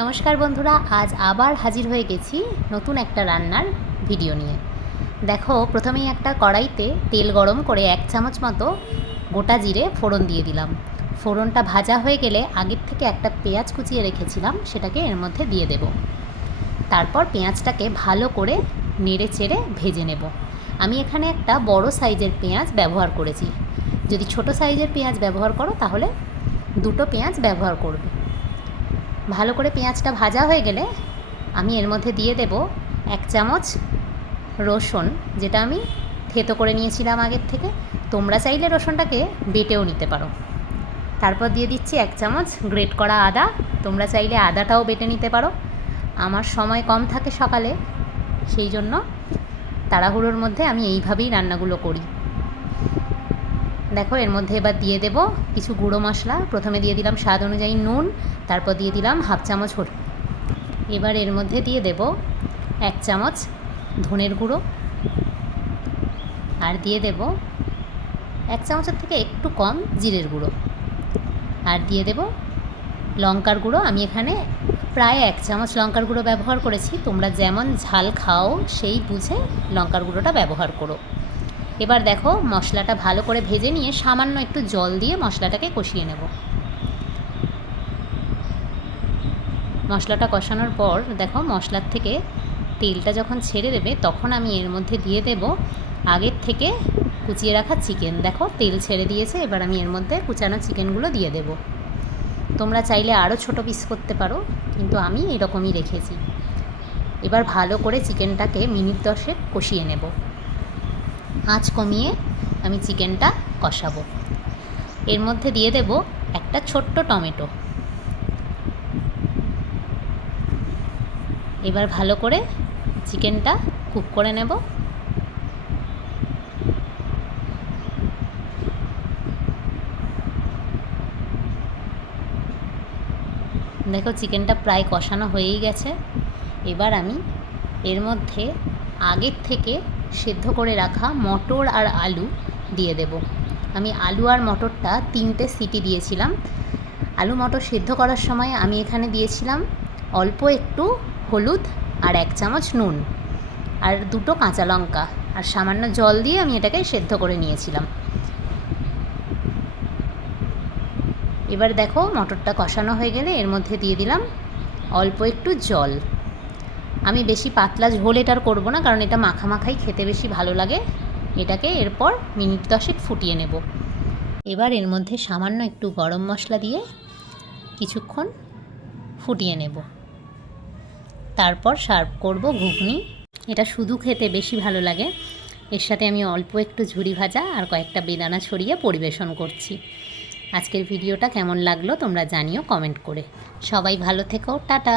নমস্কার বন্ধুরা, আজ আবার হাজির হয়ে গেছি নতুন একটা রান্নার ভিডিও নিয়ে। দেখো, প্রথমেই একটা কড়াইতে তেল গরম করে 1 চামচ মতো গোটা জিরে ফোড়ন দিয়ে দিলাম। ফোড়নটা ভাজা হয়ে গেলে আগের থেকে একটা পেঁয়াজ কুচিয়ে রেখেছিলাম, সেটাকে এর মধ্যে দিয়ে দেব। তারপর পেঁয়াজটাকে ভালো করে নেড়ে চেড়ে ভেজে নেব। আমি এখানে একটা বড় সাইজের পেঁয়াজ ব্যবহার করেছি। যদি ছোট সাইজের পেঁয়াজ ব্যবহার করো তাহলে 2টো পেঁয়াজ ব্যবহার করবে। ভালো করে পেঁয়াজটা ভাজা হয়ে গেলে আমি এর মধ্যে দিয়ে দেব 1 চামচ রসুন, যেটা আমি থেতো করে নিয়েছিলাম আগের থেকে। তোমরা চাইলে রসুনটাকে বেটেও নিতে পারো। তারপর দিয়ে দিচ্ছি 1 চামচ গ্রেট করা আদা। তোমরা চাইলে আদাটাও বেটে নিতে পারো। আমার সময় কম থাকে সকালে, সেই জন্য তাড়াহুড়োর মধ্যে আমি এইভাবেই রান্নাগুলো করি। দেখো, এর মধ্যে এবার দিয়ে দেব কিছু গুঁড়ো মশলা। প্রথমে দিয়ে দিলাম স্বাদ অনুযায়ী নুন, তারপর দিয়ে দিলাম 1/2 চামচ হলুদ। এবার এর মধ্যে দিয়ে দেব 1 চামচ ধনের গুঁড়ো, আর দিয়ে দেব 1 চামচের থেকে একটু কম জিরের গুঁড়ো, আর দিয়ে দেব লঙ্কার গুঁড়ো। আমি এখানে প্রায় 1 চামচ লঙ্কার গুঁড়ো ব্যবহার করেছি। তোমরা যেমন ঝাল খাও সেই বুঝে লঙ্কার গুঁড়োটা ব্যবহার করো। এবার দেখো, মশলাটা ভালো করে ভেজে নিয়ে সামান্য একটু জল দিয়ে মশলাটাকে কষিয়ে নেব। মশলাটা কষানোর পর দেখো, মশলার থেকে তেলটা যখন ছেড়ে দেবে তখন আমি এর মধ্যে দিয়ে দেব আগের থেকে কুচিয়ে রাখা চিকেন। দেখো, তেল ছেড়ে দিয়েছে। এবার আমি এর মধ্যে কুচানো চিকেনগুলো দিয়ে দেব। তোমরা চাইলে আরও ছোট পিস করতে পারো, কিন্তু আমি এরকমই রেখেছি। এবার ভালো করে চিকেনটাকে মিনিট 10 কষিয়ে নেব। আঁচ কমিয়ে আমি চিকেনটা কষাবো। এর মধ্যে দিয়ে দেব একটা ছোট্ট টমেটো। এবার ভালো করে চিকেনটা কুক করে নেব। দেখো, চিকেনটা প্রায় কষানো হয়েই গেছে। এবার আমি এর মধ্যে আগের থেকে সেদ্ধ করে রাখা মটর আর আলু দিয়ে দেব। আমি আলু আর মটরটা 3টে সিটি দিয়েছিলাম। আলু মটর সেদ্ধ করার সময় আমি এখানে দিয়েছিলাম অল্প একটু হলুদ আর 1 চামচ নুন আর 2টো কাঁচা লঙ্কা, আর সামান্য জল দিয়ে আমি এটাকে সেদ্ধ করে নিয়েছিলাম। এবার দেখো, মটরটা কষানো হয়ে গেলে এর মধ্যে দিয়ে দিলাম অল্প একটু জল। আমি বেশি পাতলা ঝোল এটার করবো না, কারণ এটা মাখা মাখাই খেতে বেশি ভালো লাগে। এটাকে এরপর মিনিট 10 ফুটিয়ে নেব। এবার এর মধ্যে সামান্য একটু গরম মশলা দিয়ে কিছুক্ষণ ফুটিয়ে নেব। তারপর সার্ভ করব ঘুগনি। এটা শুধু খেতে বেশি ভালো লাগে। এর সাথে আমি অল্প একটু ঝুরি ভাজা আর কয়েকটা বেদানা ছড়িয়ে পরিবেশন করছি। আজকের ভিডিওটা কেমন লাগলো তোমরা জানিও কমেন্ট করে। সবাই ভালো থেকো, টাটা।